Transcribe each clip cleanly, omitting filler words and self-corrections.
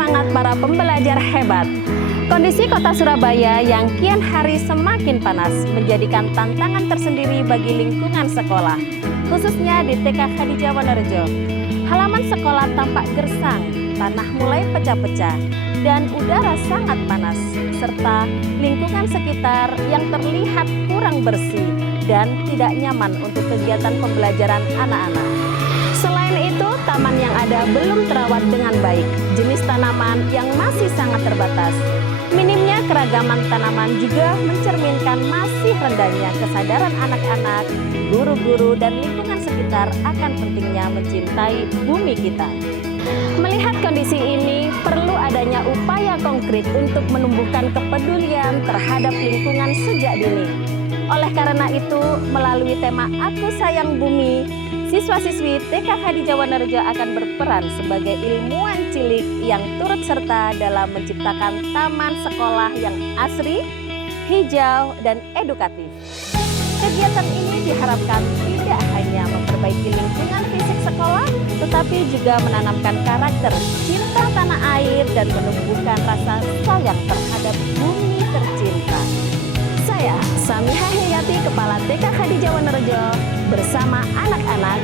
semangat para pembelajar hebat. Kondisi kota Surabaya yang kian hari semakin panas menjadikan tantangan tersendiri bagi lingkungan sekolah, khususnya di TK Khadijah Wonorejo. Halaman sekolah tampak gersang, tanah mulai pecah-pecah, dan udara sangat panas, serta lingkungan sekitar yang terlihat kurang bersih dan tidak nyaman untuk kegiatan pembelajaran anak-anak. Selain itu, taman yang ada belum terawat dengan baik, jenis tanaman yang masih sangat terbatas. Minimnya keragaman tanaman juga mencerminkan masih rendahnya kesadaran anak-anak, guru-guru, dan lingkungan sekitar akan pentingnya mencintai bumi kita. Melihat kondisi ini, perlu adanya upaya konkret untuk menumbuhkan kepedulian terhadap lingkungan sejak dini. Oleh karena itu, melalui tema Aku Sayang Bumi, siswa-siswi TK Khadijah Wonorejo akan berperan sebagai ilmuwan cilik yang turut serta dalam menciptakan taman sekolah yang asri, hijau, dan edukatif. Kegiatan ini diharapkan tidak hanya memperbaiki lingkungan fisik sekolah, tetapi juga menanamkan karakter cinta tanah air dan menumbuhkan rasa sayang terhadap bumi tercinta. Saya, Samiha Heyati, Kepala TK Khadijah Wonorejo, bersama anak-anak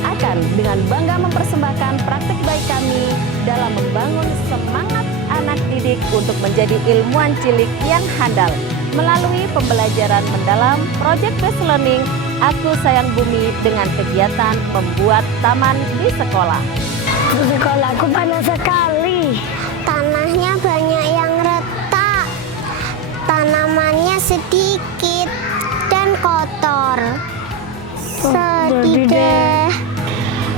akan dengan bangga mempersembahkan praktik baik kami dalam membangun semangat anak didik untuk menjadi ilmuwan cilik yang handal melalui pembelajaran mendalam Project Based Learning Aku Sayang Bumi dengan kegiatan membuat taman di sekolah. Di sekolahku panas sekali. Tanahnya banyak yang retak. Tanamannya sedikit dan kotor. Sedih deh.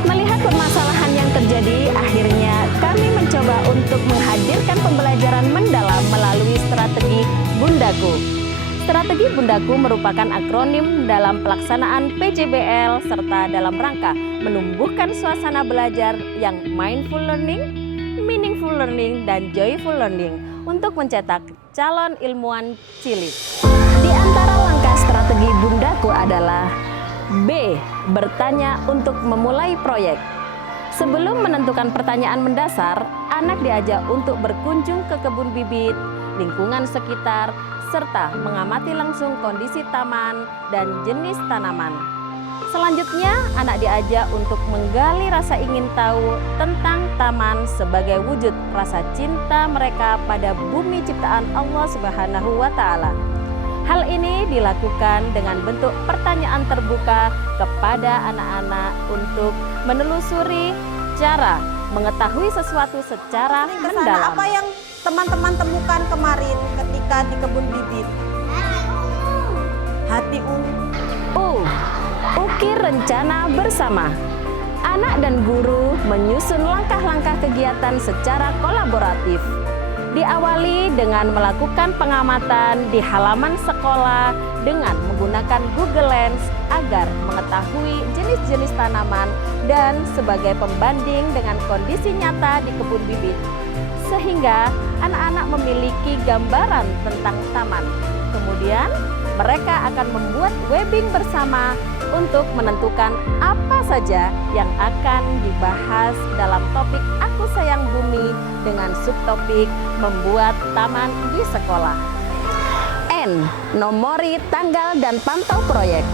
Melihat permasalahan yang terjadi, akhirnya kami mencoba untuk menghadirkan pembelajaran mendalam melalui strategi Bundaku. Strategi Bundaku merupakan akronim dalam pelaksanaan PJBL serta dalam rangka menumbuhkan suasana belajar yang mindful learning, meaningful learning, dan joyful learning untuk mencetak calon ilmuwan cilik. Di antara langkah strategi Bundaku adalah B. Bertanya untuk memulai proyek. Sebelum menentukan pertanyaan mendasar, anak diajak untuk berkunjung ke kebun bibit, lingkungan sekitar, serta mengamati langsung kondisi taman dan jenis tanaman. Selanjutnya, anak diajak untuk menggali rasa ingin tahu tentang taman sebagai wujud rasa cinta mereka pada bumi ciptaan Allah Subhanahu wa Ta'ala. Hal ini dilakukan dengan bentuk pertanyaan terbuka kepada anak-anak untuk menelusuri cara mengetahui sesuatu secara mendalam. Apa yang teman-teman temukan kemarin ketika di kebun bibit? Hati ungu. Ukir rencana bersama. Anak dan guru menyusun langkah-langkah kegiatan secara kolaboratif. Diawali dengan melakukan pengamatan di halaman sekolah dengan menggunakan Google Lens agar mengetahui jenis-jenis tanaman dan sebagai pembanding dengan kondisi nyata di kebun bibit, sehingga anak-anak memiliki gambaran tentang taman. Kemudian mereka akan membuat webbing bersama untuk menentukan apa saja yang akan dibahas dalam topik Aku Sayang Bumi dengan subtopik membuat taman di sekolah. N. Nomori tanggal dan pantau proyek.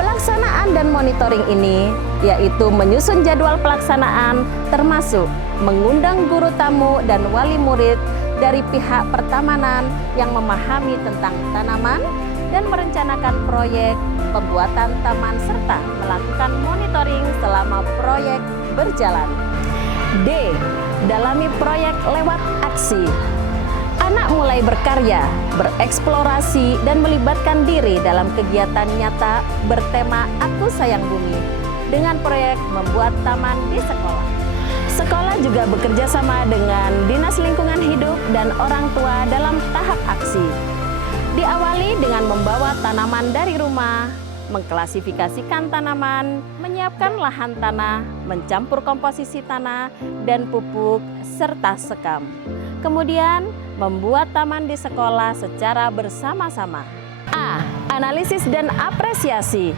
Pelaksanaan dan monitoring ini yaitu menyusun jadwal pelaksanaan termasuk mengundang guru tamu dan wali murid dari pihak pertamanan yang memahami tentang tanaman dan merencanakan proyek pembuatan taman serta melakukan monitoring selama proyek berjalan. D. Dalami proyek lewat aksi. Anak mulai berkarya, bereksplorasi, dan melibatkan diri dalam kegiatan nyata bertema Aku Sayang Bumi dengan proyek membuat taman di sekolah. Sekolah juga bekerja sama dengan Dinas Lingkungan Hidup dan orang tua dalam tahap aksi. Diawali dengan membawa tanaman dari rumah, mengklasifikasikan tanaman, menyiapkan lahan tanah, mencampur komposisi tanah dan pupuk, serta sekam. Kemudian, membuat taman di sekolah secara bersama-sama. A. Analisis dan apresiasi.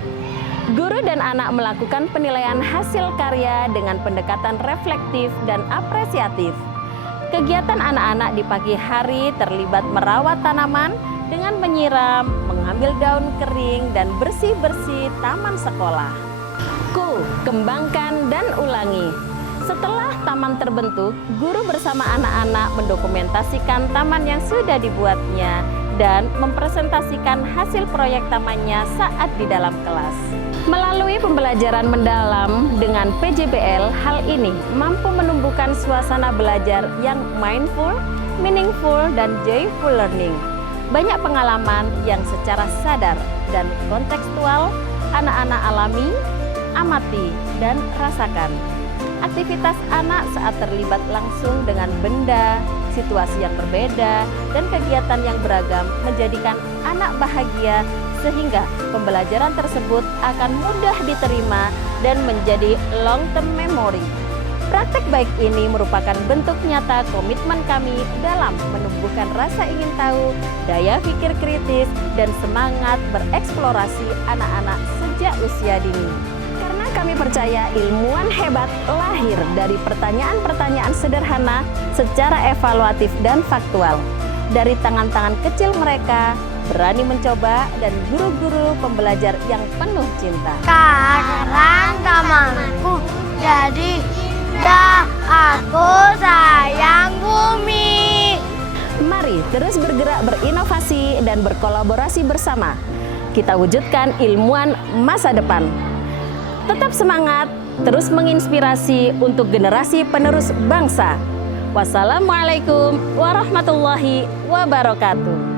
Guru dan anak melakukan penilaian hasil karya dengan pendekatan reflektif dan apresiatif. Kegiatan anak-anak di pagi hari terlibat merawat tanaman dengan menyiram, mengambil daun kering, dan bersih-bersih taman sekolah. Kembangkan dan ulangi. Setelah taman terbentuk, guru bersama anak-anak mendokumentasikan taman yang sudah dibuatnya dan mempresentasikan hasil proyek tamannya saat di dalam kelas. Melalui pembelajaran mendalam dengan PJBL, hal ini mampu menumbuhkan suasana belajar yang mindful, meaningful, dan joyful learning. Banyak pengalaman yang secara sadar dan kontekstual anak-anak alami, amati, dan rasakan. Aktivitas anak saat terlibat langsung dengan benda, situasi yang berbeda, dan kegiatan yang beragam menjadikan anak bahagia sehingga pembelajaran tersebut akan mudah diterima dan menjadi long-term memory. Praktek baik ini merupakan bentuk nyata komitmen kami dalam menumbuhkan rasa ingin tahu, daya pikir kritis, dan semangat bereksplorasi anak-anak sejak usia dini. Karena kami percaya ilmuwan hebat lahir dari pertanyaan-pertanyaan sederhana secara evaluatif dan faktual. Dari tangan-tangan kecil mereka, berani mencoba, dan guru-guru pembelajar yang penuh cinta. Sekarang tamanku jadi indah, aku sayang bumi. Mari terus bergerak berinovasi dan berkolaborasi bersama. Kita wujudkan ilmuwan masa depan. Tetap semangat, terus menginspirasi untuk generasi penerus bangsa. Wassalamualaikum warahmatullahi wabarakatuh.